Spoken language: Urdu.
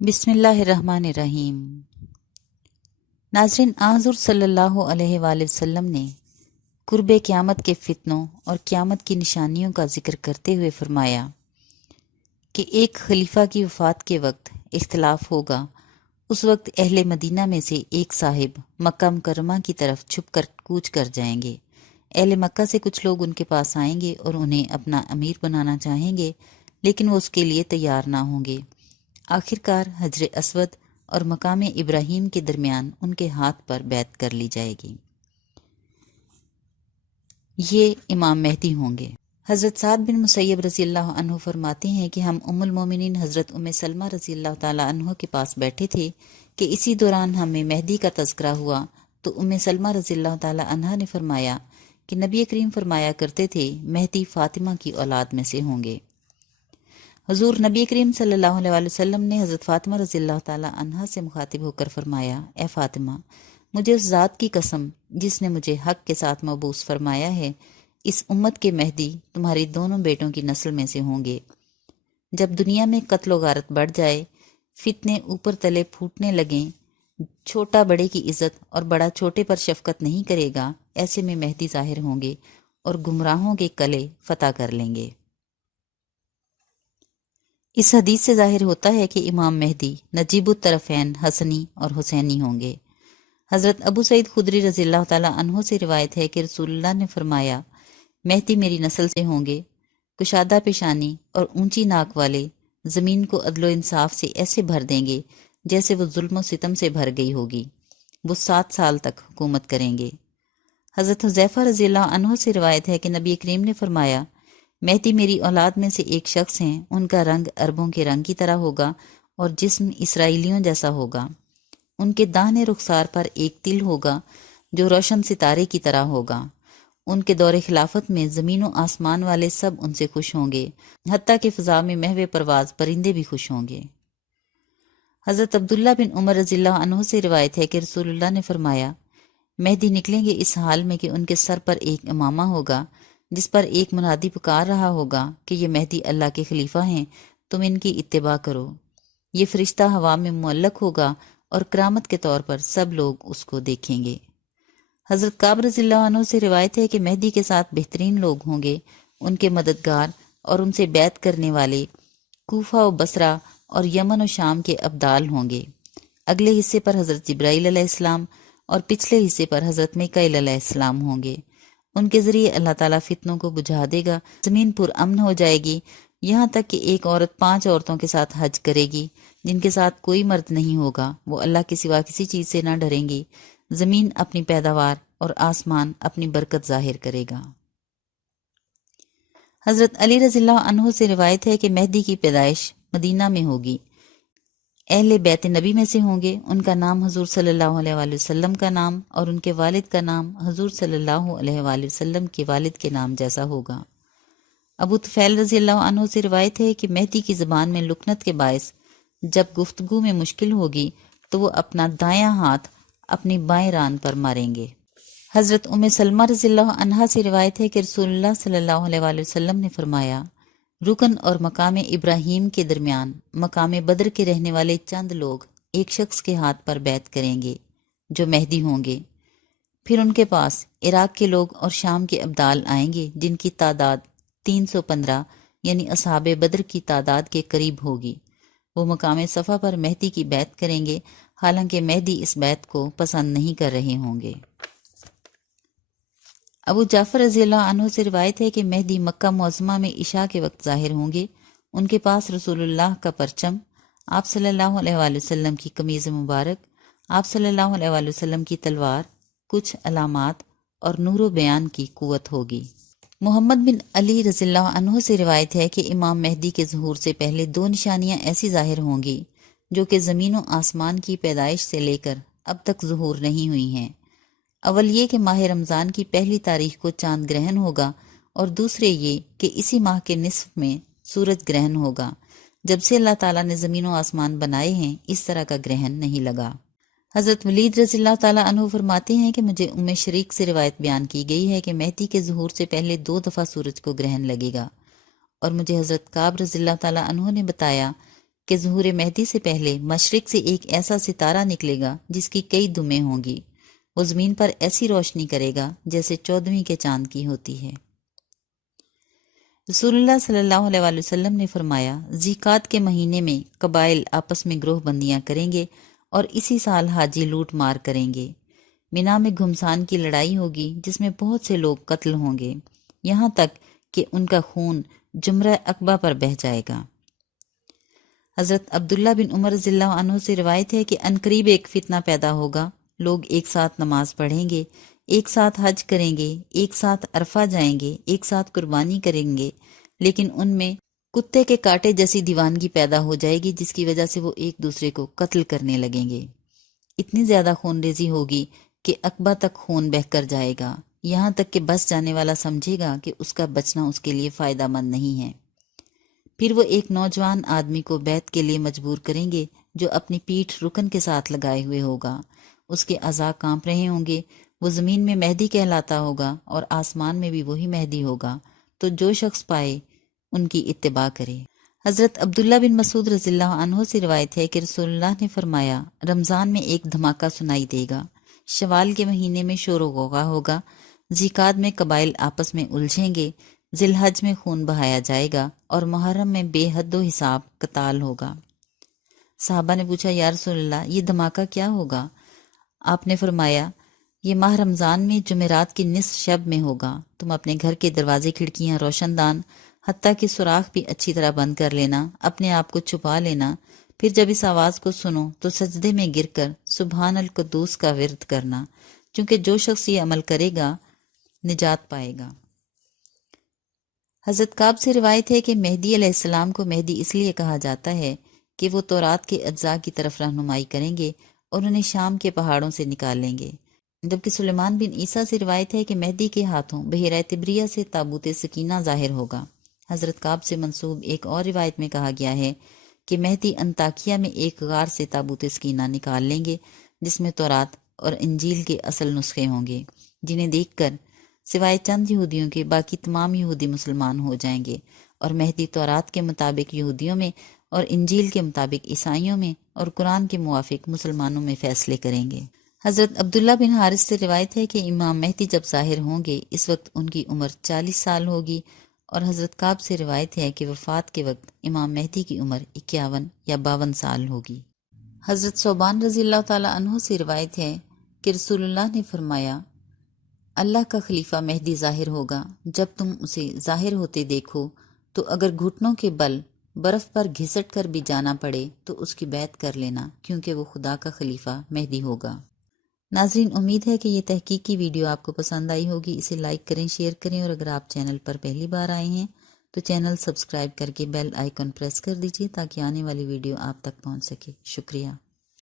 بسم اللہ الرحمن الرحیم۔ ناظرین، حضور صلی اللہ علیہ وآلہ وسلم نے قرب قیامت کے فتنوں اور قیامت کی نشانیوں کا ذکر کرتے ہوئے فرمایا کہ ایک خلیفہ کی وفات کے وقت اختلاف ہوگا۔ اس وقت اہل مدینہ میں سے ایک صاحب مکہ مکرمہ کی طرف چھپ کر کوچ کر جائیں گے۔ اہل مکہ سے کچھ لوگ ان کے پاس آئیں گے اور انہیں اپنا امیر بنانا چاہیں گے، لیکن وہ اس کے لیے تیار نہ ہوں گے۔ آخرکار حجر اسود اور مقام ابراہیم کے درمیان ان کے ہاتھ پر بیعت کر لی جائے گی۔ یہ امام مہدی ہوں گے۔ حضرت سعد بن مسیب رضی اللہ عنہ فرماتے ہیں کہ ہم ام المومنین حضرت ام سلمہ رضی اللہ تعالی عنہ کے پاس بیٹھے تھے کہ اسی دوران ہمیں مہدی کا تذکرہ ہوا تو ام سلمہ رضی اللہ تعالی عنہ نے فرمایا کہ نبی کریم فرمایا کرتے تھے مہدی فاطمہ کی اولاد میں سے ہوں گے۔ حضور نبی کریم صلی اللہ علیہ وآلہ وسلم نے حضرت فاطمہ رضی اللہ تعالی عنہا سے مخاطب ہو کر فرمایا، اے فاطمہ، مجھے اس ذات کی قسم جس نے مجھے حق کے ساتھ مبعوث فرمایا ہے، اس امت کے مہدی تمہاری دونوں بیٹوں کی نسل میں سے ہوں گے۔ جب دنیا میں قتل و غارت بڑھ جائے، فتنے اوپر تلے پھوٹنے لگیں، چھوٹا بڑے کی عزت اور بڑا چھوٹے پر شفقت نہیں کرے گا، ایسے میں مہدی ظاہر ہوں گے اور گمراہوں کے قلعے فتح کر لیں گے۔ اس حدیث سے ظاہر ہوتا ہے کہ امام مہدی نجیب الطرفین حسنی اور حسینی ہوں گے۔ حضرت ابو سعید خدری رضی اللہ تعالیٰ عنہ سے روایت ہے کہ رسول اللہ نے فرمایا، مہدی میری نسل سے ہوں گے، کشادہ پیشانی اور اونچی ناک والے، زمین کو عدل و انصاف سے ایسے بھر دیں گے جیسے وہ ظلم و ستم سے بھر گئی ہوگی۔ وہ 7 سال تک حکومت کریں گے۔ حضرت حذیفہ رضی اللہ عنہ سے روایت ہے کہ نبی کریم نے فرمایا، مہدی میری اولاد میں سے ایک شخص ہیں، ان کا رنگ عربوں کے رنگ کی طرح ہوگا اور جسم اسرائیلیوں جیسا ہوگا۔ ان کے داہنے رخسار پر ایک تل ہوگا جو روشن ستارے کی طرح ہوگا۔ ان کے دور خلافت میں زمین و آسمان والے سب ان سے خوش ہوں گے، حتیٰ کہ فضا میں محو پرواز پرندے بھی خوش ہوں گے۔ حضرت عبداللہ بن عمر رضی اللہ عنہ سے روایت ہے کہ رسول اللہ نے فرمایا، مہدی نکلیں گے اس حال میں کہ ان کے سر پر ایک امامہ ہوگا جس پر ایک منادی پکار رہا ہوگا کہ یہ مہدی اللہ کے خلیفہ ہیں، تم ان کی اتباع کرو۔ یہ فرشتہ ہوا میں معلق ہوگا اور کرامت کے طور پر سب لوگ اس کو دیکھیں گے۔ حضرت کعب رضی اللہ عنہ سے روایت ہے کہ مہدی کے ساتھ بہترین لوگ ہوں گے، ان کے مددگار اور ان سے بیعت کرنے والے کوفہ و بصرہ اور یمن و شام کے ابدال ہوں گے۔ اگلے حصے پر حضرت جبرائیل علیہ السلام اور پچھلے حصے پر حضرت میکائیل علیہ السلام ہوں گے۔ ان کے ذریعے اللہ تعالیٰ فتنوں کو بجھا دے گا، زمین پر امن ہو جائے گی، یہاں تک کہ ایک عورت 5 عورتوں کے ساتھ حج کرے گی جن کے ساتھ کوئی مرد نہیں ہوگا، وہ اللہ کے سوا کسی چیز سے نہ ڈریں گی، زمین اپنی پیداوار اور آسمان اپنی برکت ظاہر کرے گا۔ حضرت علی رضی اللہ عنہ سے روایت ہے کہ مہدی کی پیدائش مدینہ میں ہوگی، اہل بیت نبی میں سے ہوں گے، ان کا نام حضور صلی اللہ علیہ وآلہ وسلم کا نام اور ان کے والد کا نام حضور صلی اللہ علیہ وآلہ وسلم کے والد کے نام جیسا ہوگا۔ ابو طفیل رضی اللہ عنہ سے روایت ہے کہ مہدی کی زبان میں لکنت کے باعث جب گفتگو میں مشکل ہوگی تو وہ اپنا دایاں ہاتھ اپنی بائیں ران پر ماریں گے۔ حضرت ام سلمہ رضی اللہ عنہا سے روایت ہے کہ رسول اللہ صلی اللہ علیہ وآلہ وسلم نے فرمایا، رکن اور مقام ابراہیم کے درمیان مقام بدر کے رہنے والے چند لوگ ایک شخص کے ہاتھ پر بیعت کریں گے جو مہدی ہوں گے۔ پھر ان کے پاس عراق کے لوگ اور شام کے ابدال آئیں گے جن کی تعداد 315 یعنی اصحاب بدر کی تعداد کے قریب ہوگی۔ وہ مقام صفا پر مہدی کی بیعت کریں گے، حالانکہ مہدی اس بیعت کو پسند نہیں کر رہے ہوں گے۔ ابو جعفر رضی اللہ عنہ سے روایت ہے کہ مہدی مکہ معظمہ میں عشاء کے وقت ظاہر ہوں گے۔ ان کے پاس رسول اللہ کا پرچم، آپ صلی اللہ علیہ وآلہ وسلم کی قمیض مبارک، آپ صلی اللہ علیہ وآلہ وسلم کی تلوار، کچھ علامات اور نور و بیان کی قوت ہوگی۔ محمد بن علی رضی اللہ عنہ سے روایت ہے کہ امام مہدی کے ظہور سے پہلے 2 نشانیاں ایسی ظاہر ہوں گی جو کہ زمین و آسمان کی پیدائش سے لے کر اب تک ظہور نہیں ہوئی ہیں۔ اول یہ کہ ماہ رمضان کی پہلی تاریخ کو چاند گرہن ہوگا، اور دوسرے یہ کہ اسی ماہ کے نصف میں سورج گرہن ہوگا۔ جب سے اللہ تعالیٰ نے زمین و آسمان بنائے ہیں اس طرح کا گرہن نہیں لگا۔ حضرت ولید رضی اللہ تعالیٰ عنہ فرماتے ہیں کہ مجھے ام شریک سے روایت بیان کی گئی ہے کہ مہدی کے ظہور سے پہلے 2 دفعہ سورج کو گرہن لگے گا، اور مجھے حضرت کعب رضی اللہ تعالیٰ عنہ نے بتایا کہ ظہور مہدی سے پہلے مشرق سے ایک ایسا ستارہ نکلے گا جس کی کئی دمیں ہوں گی۔ وہ زمین پر ایسی روشنی کرے گا جیسے 14ویں کے چاند کی ہوتی ہے۔ رسول اللہ صلی اللہ علیہ وآلہ وسلم نے فرمایا، ذیقعد کے مہینے میں قبائل آپس میں گروہ بندیاں کریں گے اور اسی سال حاجی لوٹ مار کریں گے۔ مینا میں گھمسان کی لڑائی ہوگی جس میں بہت سے لوگ قتل ہوں گے، یہاں تک کہ ان کا خون جمرہ عقبہ پر بہہ جائے گا۔ حضرت عبداللہ بن عمر رضی اللہ عنہ سے روایت ہے کہ عنقریب ایک فتنہ پیدا ہوگا، لوگ ایک ساتھ نماز پڑھیں گے، ایک ساتھ حج کریں گے، ایک ساتھ عرفہ جائیں گے، ایک ساتھ قربانی کریں گے، لیکن ان میں کتے کے کاٹے جیسی دیوانگی پیدا ہو جائے گی جس کی وجہ سے وہ ایک دوسرے کو قتل کرنے لگیں گے۔ اتنی زیادہ خون ریزی ہوگی کہ عقبہ تک خون بہہ کر جائے گا، یہاں تک کہ بس جانے والا سمجھے گا کہ اس کا بچنا اس کے لیے فائدہ مند نہیں ہے۔ پھر وہ ایک نوجوان آدمی کو بیعت کے لیے مجبور کریں گے جو اپنی پیٹھ رکن کے ساتھ لگائے ہوئے ہوگا، اس کے اعضاء کانپ رہے ہوں گے، وہ زمین میں مہدی کہلاتا ہوگا اور آسمان میں بھی وہی مہدی ہوگا، تو جو شخص پائے ان کی اتباع کرے۔ حضرت عبداللہ بن مسعود رضی اللہ عنہ سے روایت ہے کہ رسول اللہ نے فرمایا، رمضان میں ایک دھماکہ سنائی دے گا، شوال کے مہینے میں شور و غوغا ہوگا، ذیقعد میں قبائل آپس میں الجھیں گے، ذی الحج میں خون بہایا جائے گا اور محرم میں بے حد و حساب قتال ہوگا۔ صحابہ نے پوچھا، یا رسول اللہ، یہ دھماکہ کیا ہوگا؟ آپ نے فرمایا، یہ ماہ رمضان میں جمعرات کی نصف شب میں ہوگا، تم اپنے گھر کے دروازے کھڑکیاں روشن دان حتیٰ کہ سوراخ بھی اچھی طرح بند کر لینا، اپنے آپ کو چھپا لینا، پھر جب اس آواز کو سنو تو سجدے میں گر کر سبحان القدوس کا ورد کرنا، کیونکہ جو شخص یہ عمل کرے گا نجات پائے گا۔ حضرت کعب سے روایت ہے کہ مہدی علیہ السلام کو مہدی اس لیے کہا جاتا ہے کہ وہ تورات کے اجزاء کی طرف رہنمائی کریں گے اور انہیں شام کے پہاڑوں سے نکال لیں گے، جبکہ سلیمان بن عیسیٰ سے روایت ہے کہ مہدی کے ہاتھوں بحیرہ تبریہ سے تابوت سکینہ ظاہر ہوگا۔ حضرت کعب سے منسوب ایک اور روایت میں کہا گیا ہے کہ مہدی انطاکیہ میں ایک غار سے تابوت سکینہ نکال لیں گے جس میں تورات اور انجیل کے اصل نسخے ہوں گے، جنہیں دیکھ کر سوائے چند یہودیوں کے باقی تمام یہودی مسلمان ہو جائیں گے، اور مہدی تورات کے مطابق یہودیوں میں اور انجیل کے مطابق عیسائیوں میں اور قرآن کے موافق مسلمانوں میں فیصلے کریں گے۔ حضرت عبداللہ بن حارث سے روایت ہے کہ امام مہدی جب ظاہر ہوں گے اس وقت ان کی عمر 40 سال ہوگی، اور حضرت کعب سے روایت ہے کہ وفات کے وقت امام مہدی کی عمر 51 یا 52 سال ہوگی۔ حضرت ثوبان رضی اللہ تعالیٰ عنہ سے روایت ہے کہ رسول اللہ نے فرمایا، اللہ کا خلیفہ مہدی ظاہر ہوگا، جب تم اسے ظاہر ہوتے دیکھو تو اگر گھٹنوں کے بل برف پر گھسٹ کر بھی جانا پڑے تو اس کی بیعت کر لینا، کیونکہ وہ خدا کا خلیفہ مہدی ہوگا۔ ناظرین، امید ہے کہ یہ تحقیقی ویڈیو آپ کو پسند آئی ہوگی، اسے لائک کریں، شیئر کریں، اور اگر آپ چینل پر پہلی بار آئے ہیں تو چینل سبسکرائب کر کے بیل آئیکن پریس کر دیجیے تاکہ آنے والی ویڈیو آپ تک پہنچ سکے۔ شکریہ۔